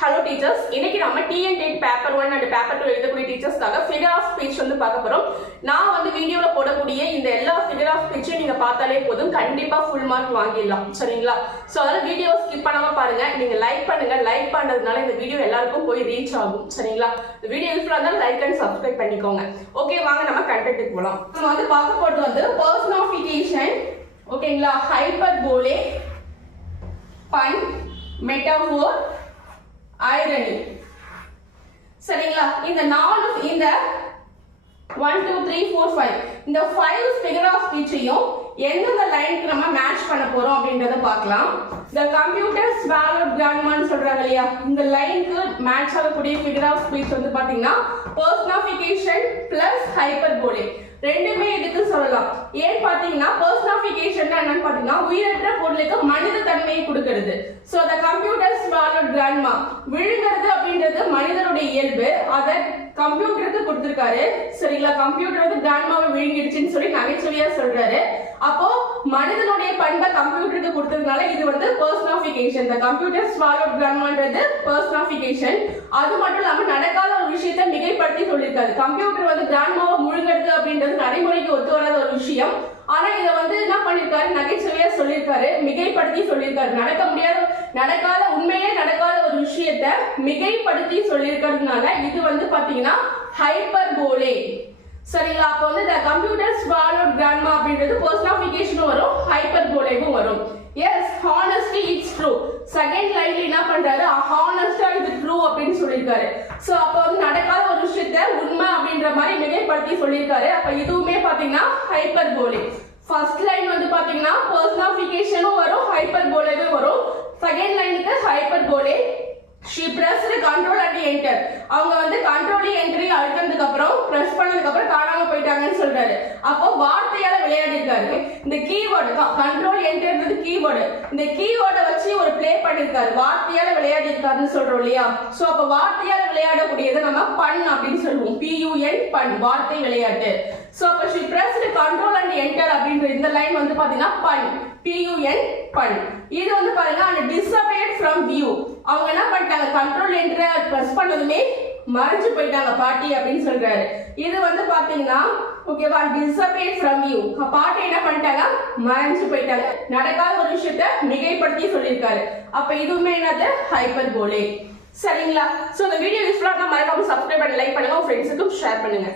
Hello teachers, இன்னைக்கு நம்ம TN8 paper 1 and paper 2 எழுதக்கூடிய டீச்சர்ஸ்க்காக ஃபிகர் ஆஃப் ஸ்பீச் வந்து பார்க்க போறோம். நான் வந்து வீடியோல போடக்கூடிய இந்த எல்லா ஃபிகர் ஆஃப் ஸ்பீச்சையும் நீங்க பார்த்தாலே போதும், கண்டிப்பா ஃபுல் மார்க் வாங்கிடலாம். சரிங்களா? சோ அதனால வீடியோவை ஸ்கிப் பண்ணாம பாருங்க. நீங்க லைக் பண்ணுங்க. லைக் பண்ணதுனால இந்த வீடியோ எல்லாருக்கும் போய் ரீச் ஆகும். சரிங்களா? இந்த வீடியோ யூஸ்ஃபுல்லா இருந்தா லைக் அண்ட் சப்ஸ்கிரைப் பண்ணிக்கோங்க. ஓகே, வாங்க நம்ம கண்டென்ட்க்கு போலாம். நம்ம வந்து பார்க்க போறது வந்து பர்சனிஃபிகேஷன், ஓகேங்களா? ஹைப்பர்போலே, பன், மெட்டாஃபோர், irony. சரிங்களா? இந்த 1 2 3 4 5 இந்த 5 figure of speechையும் எந்தெந்த லைனுக்கு நம்ம மேட்ச் பண்ண போறோம் அப்படின்றத பார்க்கலாம். the computer swallowed grandma ன்னு சொல்றாங்க இல்லையா, இந்த லைனுக்கு மேட்ச் ஆகக்கூடிய figure of speech வந்து பாத்தீங்கன்னா personification plus hyperbole ரெண்டுமே இதுக்கு சொல்லலாம். ஏன் பாத்தீங்கன்னா personification என்னன்னு பாத்தீங்கன்னா உயிரற்ற பொருளுக்கு மனித தன்மையை கொடுக்கிறது. so the computer swallowed grandma விழுங்கிறது அப்படின்றது மனிதனுடைய இயல்பு, அதை கம்ப்யூட்டருக்கு கொடுத்திருக்காரு. சரிங்களா? கம்ப்யூட்டர் வந்து கிராண்ட்மாவை விழுங்கிடுச்சுன்னு சொல்லி நகைச்சுவையா சொல்றாரு. அப்போ மனிதனுடைய பண்பை கம்ப்யூட்டருக்கு கொடுத்ததுனால இது வந்து personification. the computer swallowed grandmaன்றது personification. அது மட்டும் இல்லாம நடக்காத ஒரு விஷயத்தை மிகைப்படுத்தி சொல்லியிருக்காரு. கம்ப்யூட்டர் வந்து கிராண்ட்மாவை முழுங்கிறது அப்படின்றது நடைமுறைக்கு ஒத்து வராத ஒரு விஷயம். ஆனா இத வந்து என்ன பண்ணிருக்காரு, நகைச்சுவையா சொல்லியிருக்காரு, மிகைப்படுத்தி சொல்லியிருக்காரு. நடக்காத உண்மையே நடக்காத ஒரு விஷயத்தை மிகைப்படுத்தி சொல்லியிருக்கிறதுனால இது வந்து பாத்தீங்கன்னா ஹைப்பர்போலே. சரிங்களா? அப்ப வந்து the computer swallowed grandma அப்படின்றது personification வரும், ஹைப்பர்போலேவும் வரும். yes honestly it's true. Second லைன்ல என்ன பண்றாரு, honestly இது true அப்படின்னு சொல்லிருக்காரு. சோ அப்ப வந்து நடக்காத ஒரு விஷயத்தை உண்மை அப்படின்ற மாதிரி மிகைப்படுத்தி சொல்லிருக்காரு. அப்ப இதுவுமே பாத்தீங்கன்னா ஹைப்பர்போலே. ஃபர்ஸ்ட் லைன் வந்து பாத்தீங்கன்னா personificationும் வரும், ஹைப்பர்போலேவும் வரும். செகண்ட் லைனுக்கு ஹைப்பர்போலே. she pressed control and enter. அவங்க வந்து கண்ட்ரோல் என்ட்ரி அழுத்ததுக்கு அப்புறம் பிரஸ் பண்ணதுக்கு அப்புறம் காணாம போயிட்டாங்கன்னு சொல்றாரு. அப்போ வார்த்தையால விளையாடி இருக்காரு. இந்த கீவேர்டு கண்ட்ரோல் என்டர்ன்றது கீவேர்டு, இந்த கீவேர்டை வச்சு ஒரு ப்ளே பண்ணிருக்காரு, வார்த்தையால விளையாடி இருக்காருன்னு சொல்றோம் இல்லையா? சோ அப்ப வார்த்தையால விளையாடக்கூடியதை நம்ம பன் அப்படின்னு சொல்லுவோம். PUN பன், வார்த்தை விளையாட்டு. சோ அப்ப she pressed control and enter அப்படின்ற இந்த லைன் வந்து பாத்தீங்கன்னா பன், PUN பன். இது வந்து பாருங்க and disappeared from view. அவங்க என்ன பண்ணிட்டாங்க, கண்ட்ரோல் என்டர் பிரஸ் பண்ணதுமே மறைஞ்சு போயிட்டாங்க பாட்டி அப்படின்னு சொல்றாரு. இது வந்து பாத்தீங்கன்னா ஓகேவா, disappeared from view. பாட்டி என்ன பண்ணிட்டாங்க, மறைஞ்சு போயிட்டாங்க. நடக்காத ஒரு விஷயத்தை மிகைப்படுத்தி சொல்லியிருக்காரு. அப்ப இதுவுமே என்னது, ஹைப்பர்போலே. சரிங்களா? சோ இந்த வீடியோ யூஸ்ஃபுல்லா இருந்தா மறக்காம சப்ஸ்கிரைப் பண்ணி லைக் பண்ணுங்க, உங்க ஃப்ரெண்ட்ஸுக்கும் ஷேர் பண்ணுங்க.